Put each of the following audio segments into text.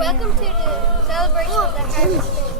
Welcome to the celebration of the harvest.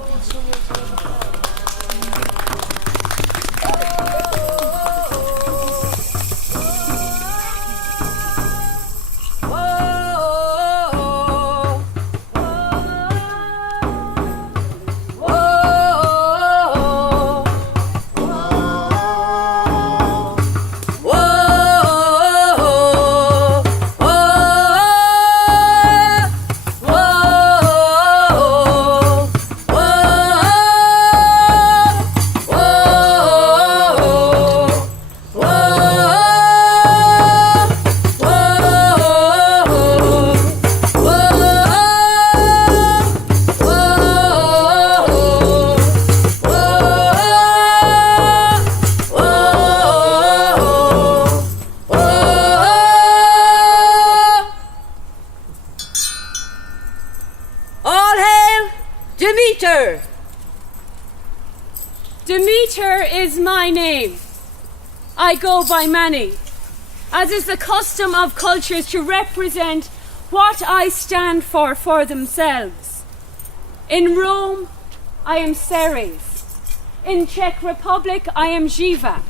Demeter is my name. I go by many, as is the custom of cultures to represent what I stand for themselves. In Rome, I am Ceres. In Czech Republic, I am Jiva.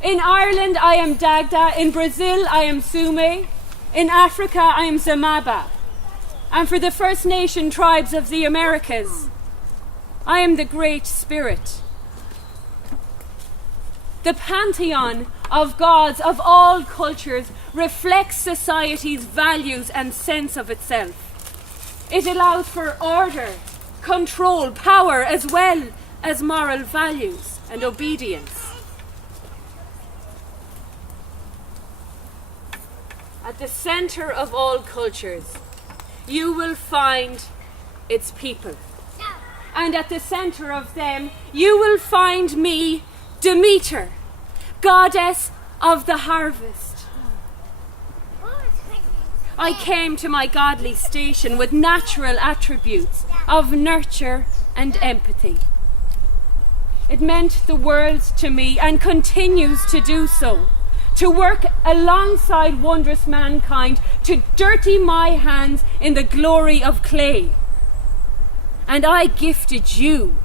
In Ireland, I am Dagda. In Brazil, I am Sume. In Africa, I am Zamaba. And for the First Nation tribes of the Americas, I am the Great Spirit. The pantheon of gods of all cultures reflects society's values and sense of itself. It allows for order, control, power, as well as moral values and obedience. At the center of all cultures, you will find its people. And at the center of them, you will find me, Demeter, goddess of the harvest. I came to my godly station with natural attributes of nurture and empathy. It meant the world to me and continues to do so, to work alongside wondrous mankind, to dirty my hands in the glory of clay. And I gifted you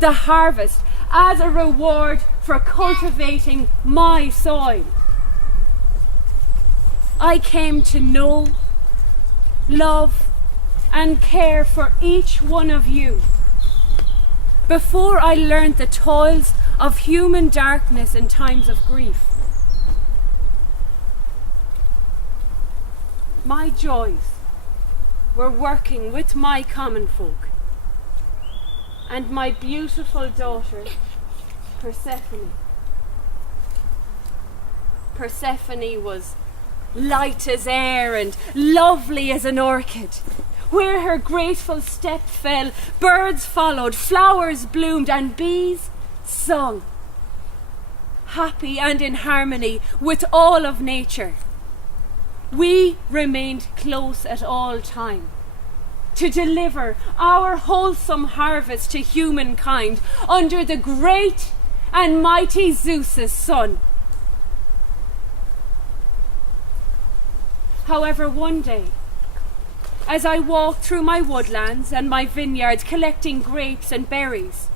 the harvest as a reward for cultivating my soil. I came to know, love, and care for each one of you before I learned the toils of human darkness in times of grief. My joys were working with my common folk and my beautiful daughter, Persephone. Persephone was light as air and lovely as an orchid. Where her graceful step fell, birds followed, flowers bloomed, and bees sung, happy and in harmony with all of nature. We remained close at all time to deliver our wholesome harvest to humankind under the great and mighty Zeus's son. However, one day, as I walked through my woodlands and my vineyards collecting grapes and berries,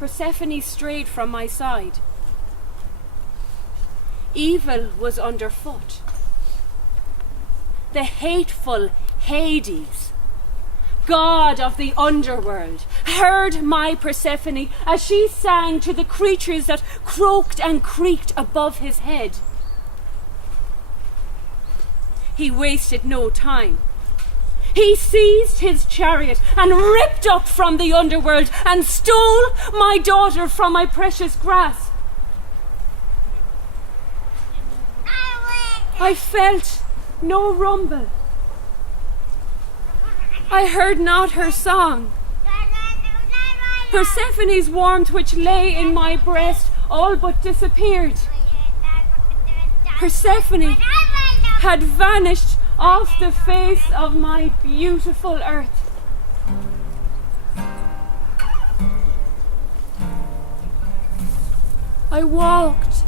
Persephone strayed from my side. Evil was underfoot. The hateful Hades, god of the underworld, heard my Persephone as she sang to the creatures that croaked and creaked above his head. He wasted no time. He seized his chariot and ripped up from the underworld and stole my daughter from my precious grasp. I felt no rumble. I heard not her song. Persephone's warmth which lay in my breast all but disappeared. Persephone had vanished off the face of my beautiful earth. I walked.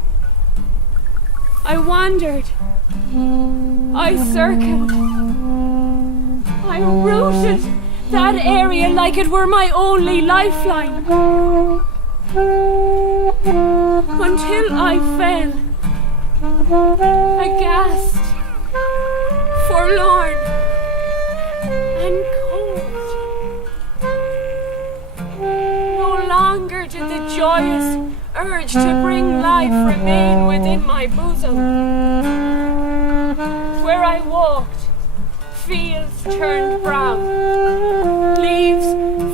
I wandered. I circled. rooted that area like it were my only lifeline. Until I fell, aghast, forlorn, and cold. No longer did the joyous urge to bring life remain within my bosom. Where I walked, fields turned brown, leaves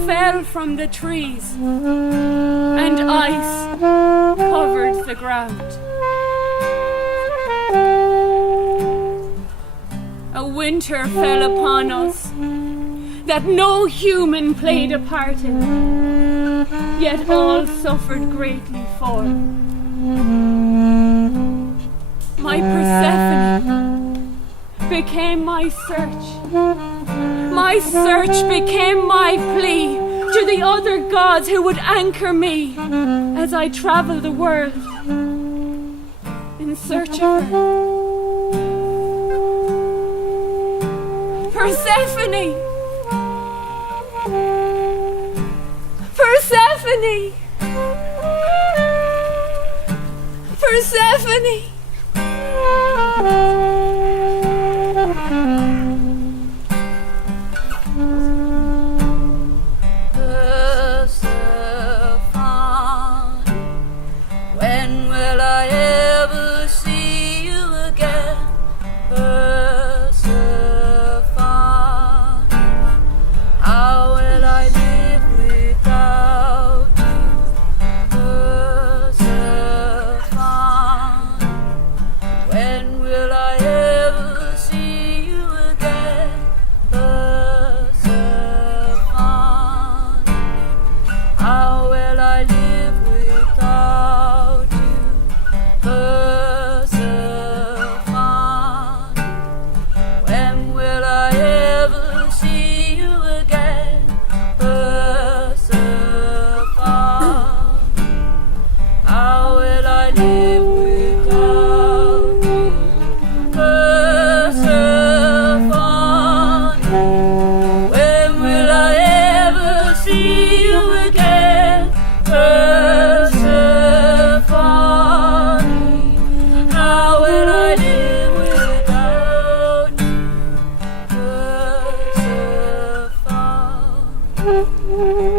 fell from the trees, and ice covered the ground. A winter fell upon us that no human played a part in, yet all suffered greatly for. My Persephone became my search. My search became my plea to the other gods who would anchor me as I travel the world in search of her. Persephone! Persephone! Persephone! When will I ever see you again? How will I live without you? When will I ever see you again? How will I live without you? When will I ever see you again? How will I live without you? When will I ever see you again? How will I live without you?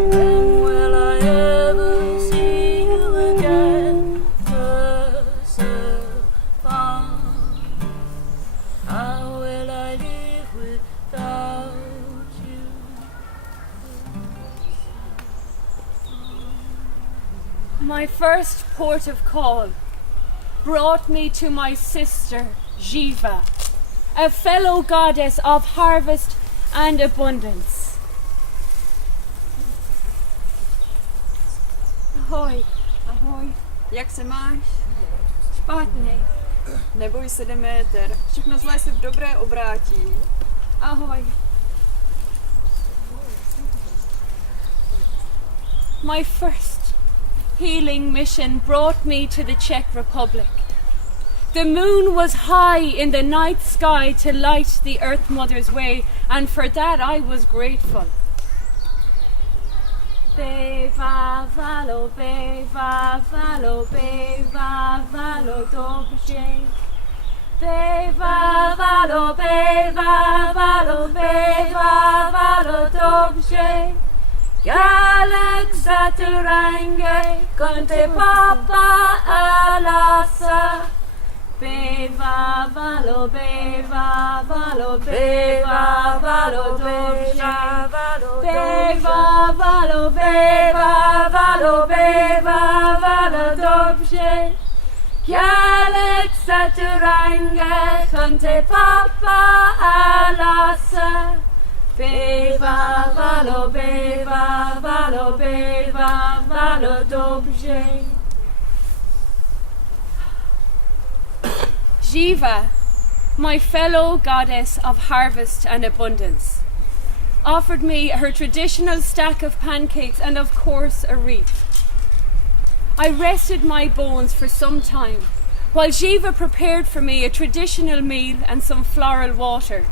When will I ever see you again? How will I live without you? My first port of call brought me to my sister, Jiva, a fellow goddess of harvest and abundance. Ahoy, ahoy, Jak se máš? špatně, Neboj se, Deméter. Všechno zlé se v dobré obrátí. ahoy. My first healing mission brought me to the Czech Republic. The moon was high in the night sky to light the Earth Mother's way, and for that I was grateful. Beva valo, beva valo, beva valo dobrze. Beva valo, beva valo, beva valo dobrze. Galek zaturangę, konte papa alasa. Beva valo, beva valo, beva valo dobrze. Beva valo, beva valo, beva valo dobrze. Galek zaturangę, konte papa alasa. Beva valo, beva valo, beva valo dobrze. Jiva, my fellow goddess of harvest and abundance, offered me her traditional stack of pancakes and of course a wreath. I rested my bones for some time while Jiva prepared for me a traditional meal and some floral water,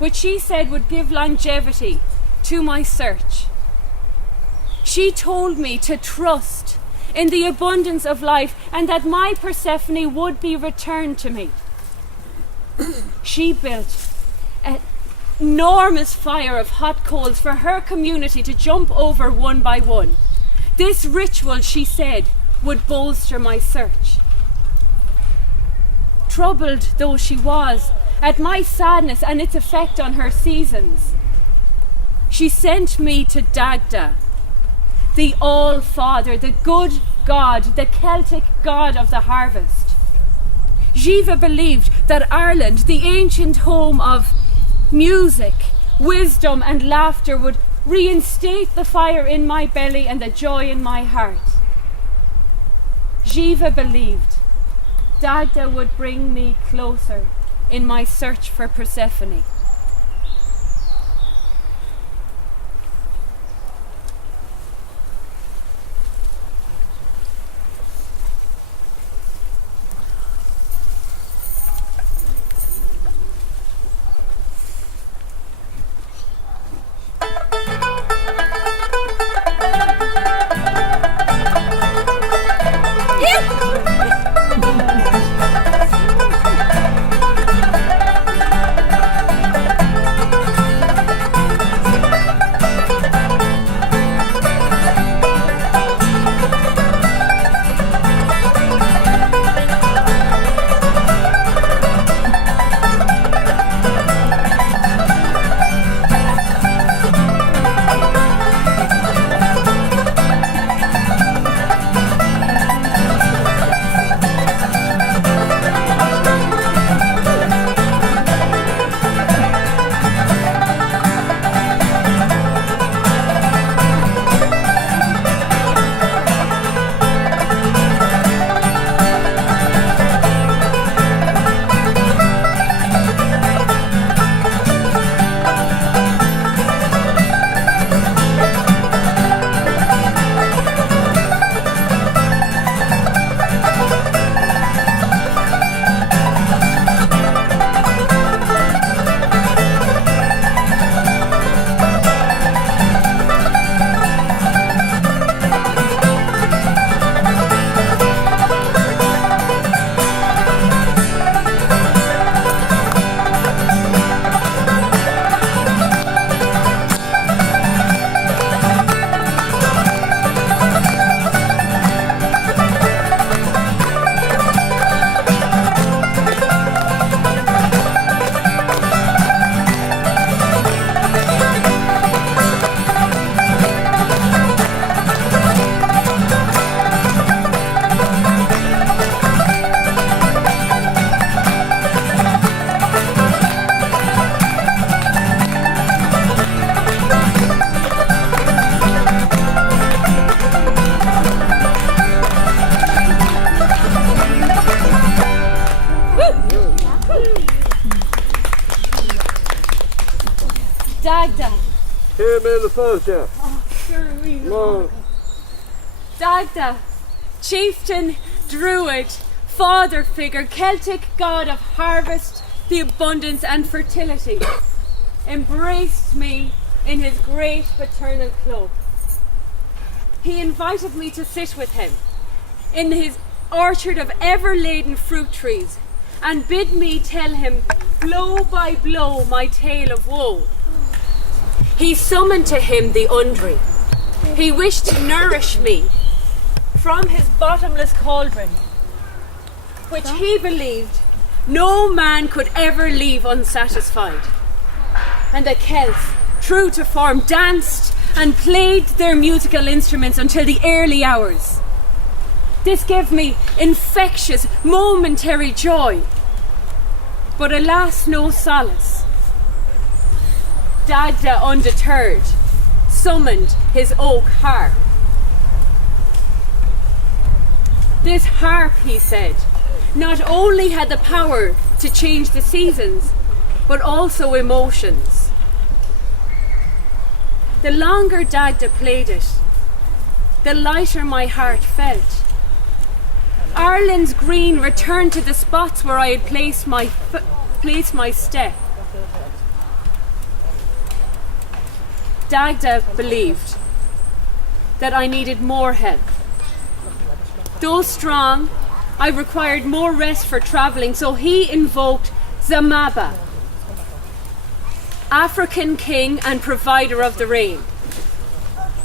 which she said would give longevity to my search. She told me to trust in the abundance of life and that my Persephone would be returned to me. She built an enormous fire of hot coals for her community to jump over one by one. This ritual, she said, would bolster my search. Troubled though she was at my sadness and its effect on her seasons, she sent me to Dagda, the All-Father, the good God, the Celtic God of the harvest. Jiva believed that Ireland, the ancient home of music, wisdom and laughter, would reinstate the fire in my belly and the joy in my heart. Jiva believed Dagda would bring me closer in my search for Persephone. Dagda. Here, man, the phone's down. Dagda, chieftain, druid, father figure, Celtic god of harvest, the abundance and fertility, embraced me in his great paternal cloak. He invited me to sit with him in his orchard of ever-laden fruit trees and bid me tell him blow by blow my tale of woe. He summoned to him the Undri. He wished to nourish me from his bottomless cauldron, which he believed no man could ever leave unsatisfied. And the Celts, true to form, danced and played their musical instruments until the early hours. This gave me infectious, momentary joy, but alas, no solace. Dagda, undeterred, summoned his oak harp. This harp, he said, not only had the power to change the seasons, but also emotions. The longer Dagda played it, the lighter my heart felt. Ireland's green returned to the spots where I had placed my step. Dagda believed that I needed more help. Though strong, I required more rest for travelling, so he invoked Zamaba, African king and provider of the rain.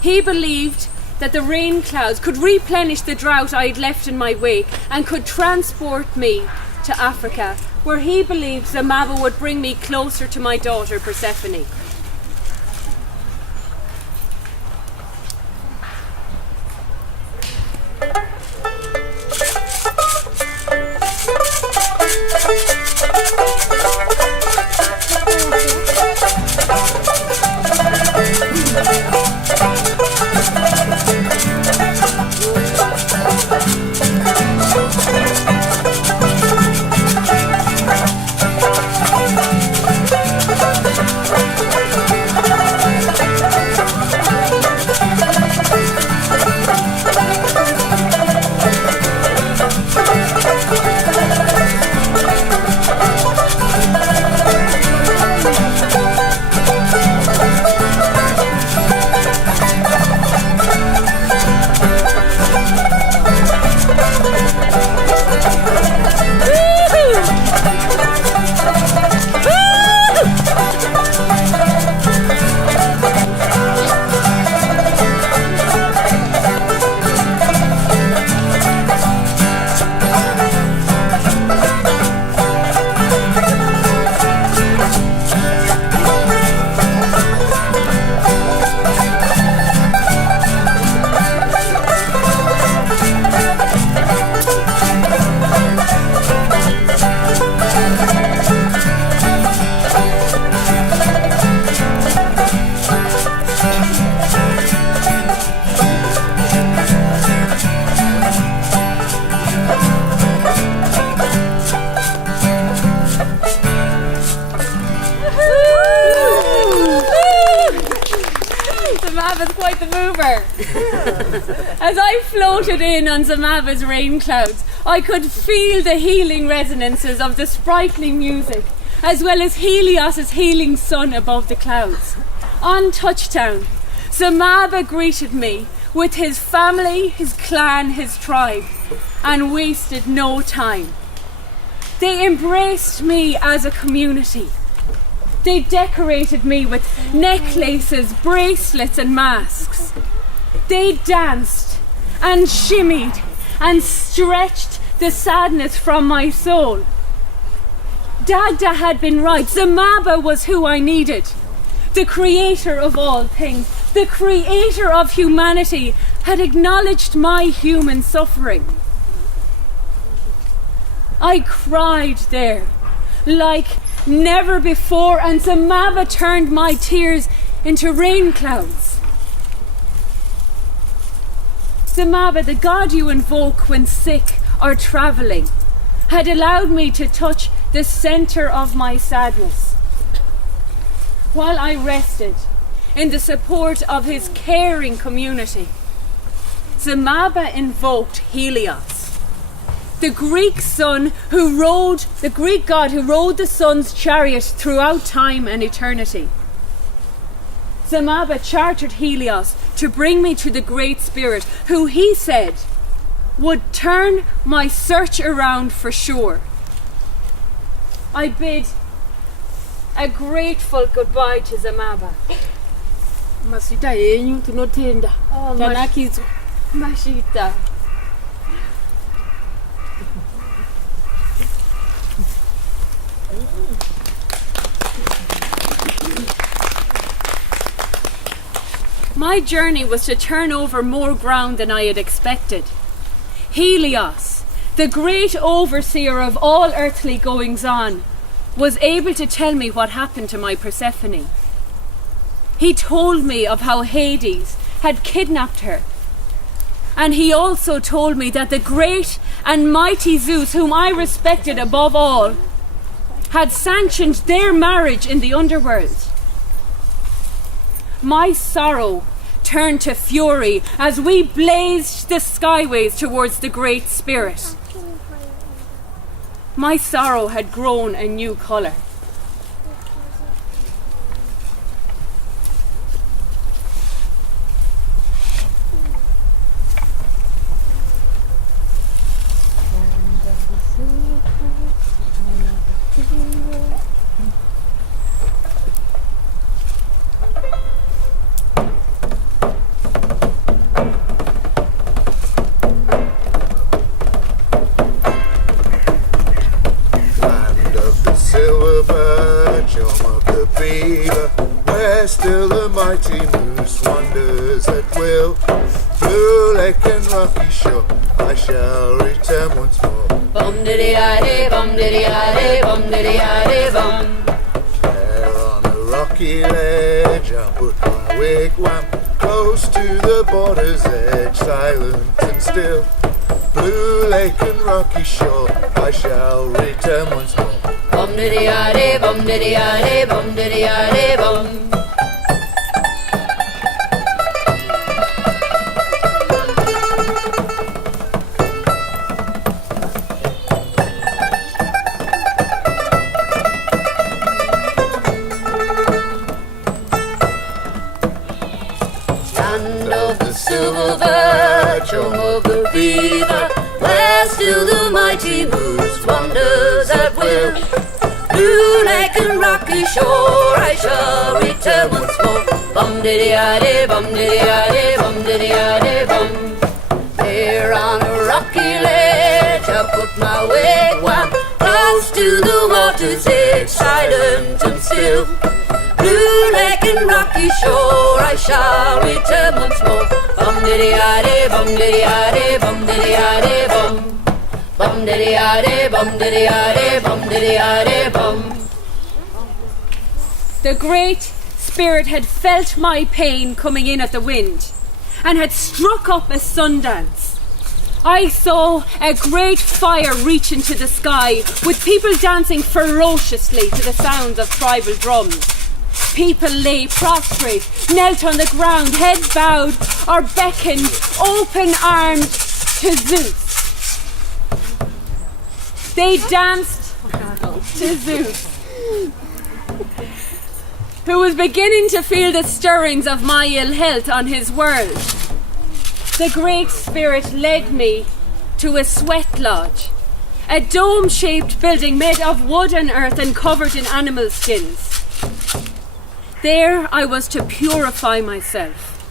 He believed that the rain clouds could replenish the drought I had left in my wake and could transport me to Africa, where he believed Zamaba would bring me closer to my daughter Persephone. Zamaba's quite the mover. As I floated in on Zamaba's rain clouds, I could feel the healing resonances of the sprightly music, as well as Helios's healing sun above the clouds. On touchdown, Zamaba greeted me with his family, his clan, his tribe, and wasted no time. They embraced me as a community. They decorated me with necklaces, bracelets and masks. They danced and shimmied and stretched the sadness from my soul. Dagda had been right. Zamaba was who I needed. The creator of all things, the creator of humanity, had acknowledged my human suffering. I cried there like never before, and Zamaba turned my tears into rain clouds. Zamaba, the god you invoke when sick or travelling, had allowed me to touch the centre of my sadness. While I rested in the support of his caring community, Zamaba invoked Helios, the Greek god who rode the sun's chariot throughout time and eternity. Zamaba chartered Helios to bring me to the Great Spirit, who he said would turn my search around for sure. I bid a grateful goodbye to Zamaba. Masita yenyu tinotenda. Tanakizo. Mashita. My journey was to turn over more ground than I had expected. Helios, the great overseer of all earthly goings-on, was able to tell me what happened to my Persephone. He told me of how Hades had kidnapped her. And he also told me that the great and mighty Zeus, whom I respected above all, had sanctioned their marriage in the underworld. My sorrow turned to fury as we blazed the skyways towards the Great Spirit. My sorrow had grown a new colour. mighty moose wonders at will. Blue lake and rocky shore, I shall return once more. Bum diddy iddy, bum diddy iddy, bum diddy iddy, bum. There on a rocky ledge, I'll put my wigwam close to the border's edge, silent and still. Blue lake and rocky shore, I shall return once more. Bum diddy iddy, bum diddy iddy, bum diddy iddy, bum. Land of the silver, home of the beaver, where still the mighty moose wanders at will. Blue lake and rocky shore, I shall return once more. Bum diddy iddy, bum diddy iddy, bum diddy iddy, bum. Here on a rocky ledge, I'll put my wigwam close to the water's edge, silent and still. Blue lake and rocky shore, I shall return once more. Bum diddy iddy, bum diddy iddy, bum diddy iddy, bum. Bum diddy iddy, bum diddy iddy, bum diddy iddy, bum. The Great Spirit had felt my pain coming in at the wind and had struck up a Sundance. I saw a great fire reach into the sky with people dancing ferociously to the sounds of tribal drums. People lay prostrate, knelt on the ground, heads bowed or beckoned, open-armed to Zeus. They danced to Zeus, who was beginning to feel the stirrings of my ill health on his world. The Great Spirit led me to a sweat lodge, a dome-shaped building made of wood and earth and covered in animal skins. There I was to purify myself,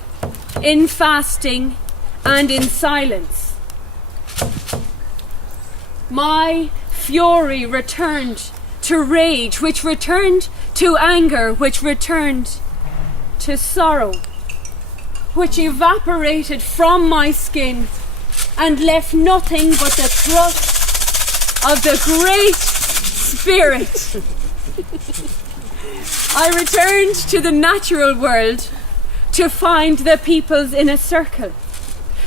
in fasting and in silence. My fury returned to rage, which returned to anger, which returned to sorrow, which evaporated from my skin and left nothing but the thrust of the Great Spirit. I returned to the natural world to find the peoples in a circle,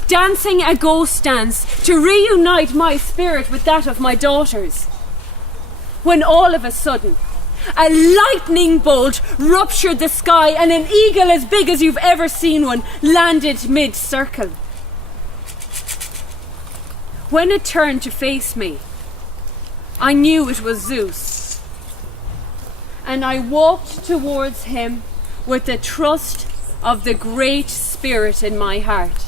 dancing a ghost dance to reunite my spirit with that of my daughters. When all of a sudden, a lightning bolt ruptured the sky and an eagle as big as you've ever seen one landed mid-circle. When it turned to face me, I knew it was Zeus. And I walked towards him with the trust of the Great Spirit in my heart.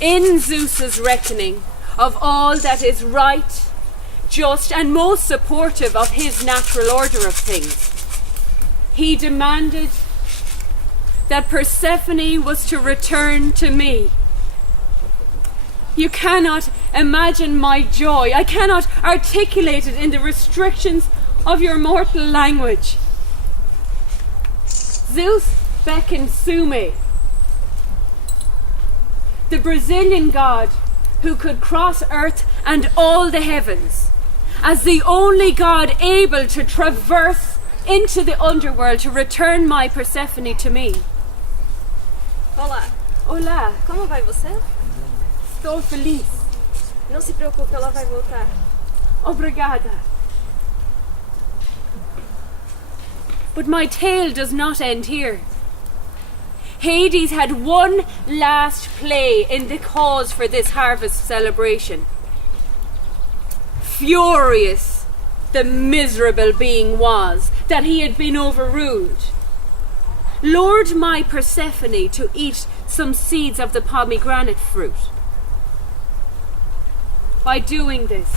In Zeus's reckoning of all that is right, just and most supportive of his natural order of things, he demanded that Persephone was to return to me. You cannot imagine my joy. I cannot articulate it in the restrictions of your mortal language. Zeus beckoned Sume, the Brazilian god who could cross earth and all the heavens, as the only god able to traverse into the underworld to return my Persephone to me. Olá, Olá, como vai você? estou feliz. Não se preocupe, ela vai voltar. Obrigada. But my tale does not end here. Hades had one last play in the cause for this harvest celebration. Furious the miserable being was that he had been overruled, lured my Persephone to eat some seeds of the pomegranate fruit. By doing this,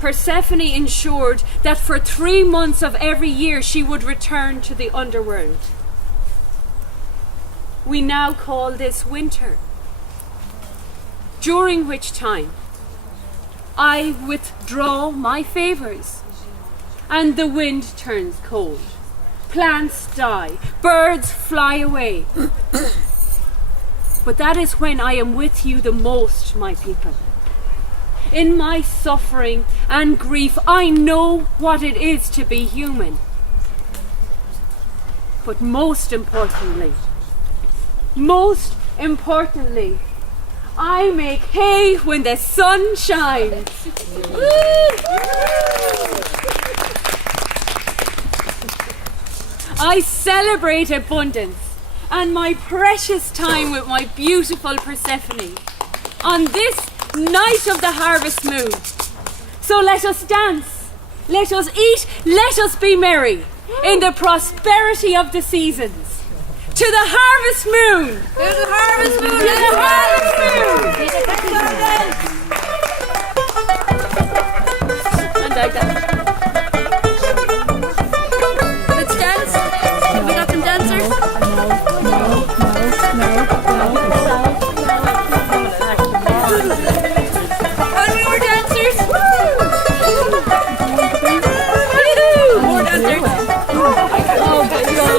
Persephone ensured that for 3 months of every year she would return to the underworld. We now call this winter, during which time I withdraw my favours and the wind turns cold. plants die, birds fly away. But that is when I am with you the most, my people. In my suffering and grief, I know what it is to be human. But most importantly, I make hay when the sun shines. I celebrate abundance and my precious time with my beautiful Persephone on this night of the harvest moon. So let us dance, let us eat, let us be merry in the prosperity of the seasons. To the harvest moon! To the harvest moon! To the harvest moon! And like that. Let's dance. Have we got some dancers? And more dancers! More dancers! Oh my God!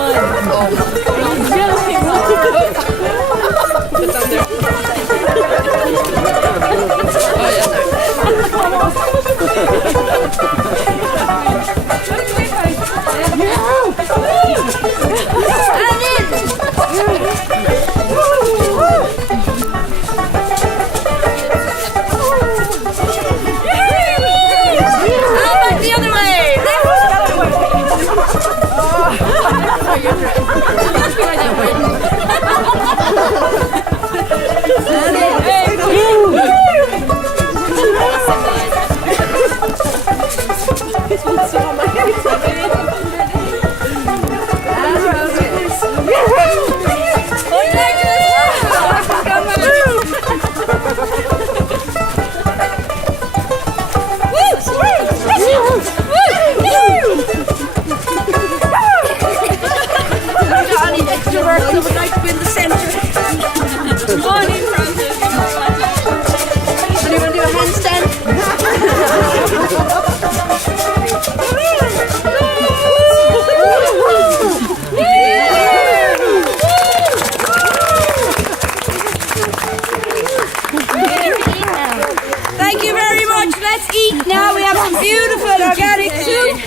Thank you very much. Let's eat now. We have some beautiful organic soup.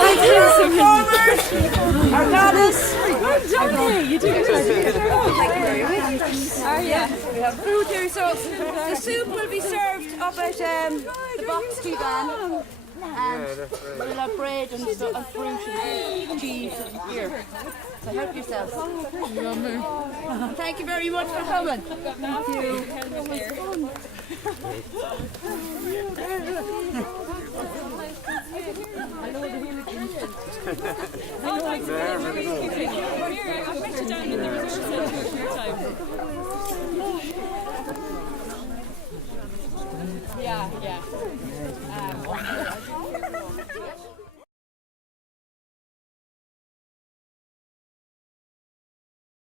Thank you, performers. Our goddess. You did it. We have food here. So the soup will be served up at the box tea van. And we'll have bread and stuff and fruit and cheese and beer. So help yourselves. Thank you very much for coming. Thank you. Yeah.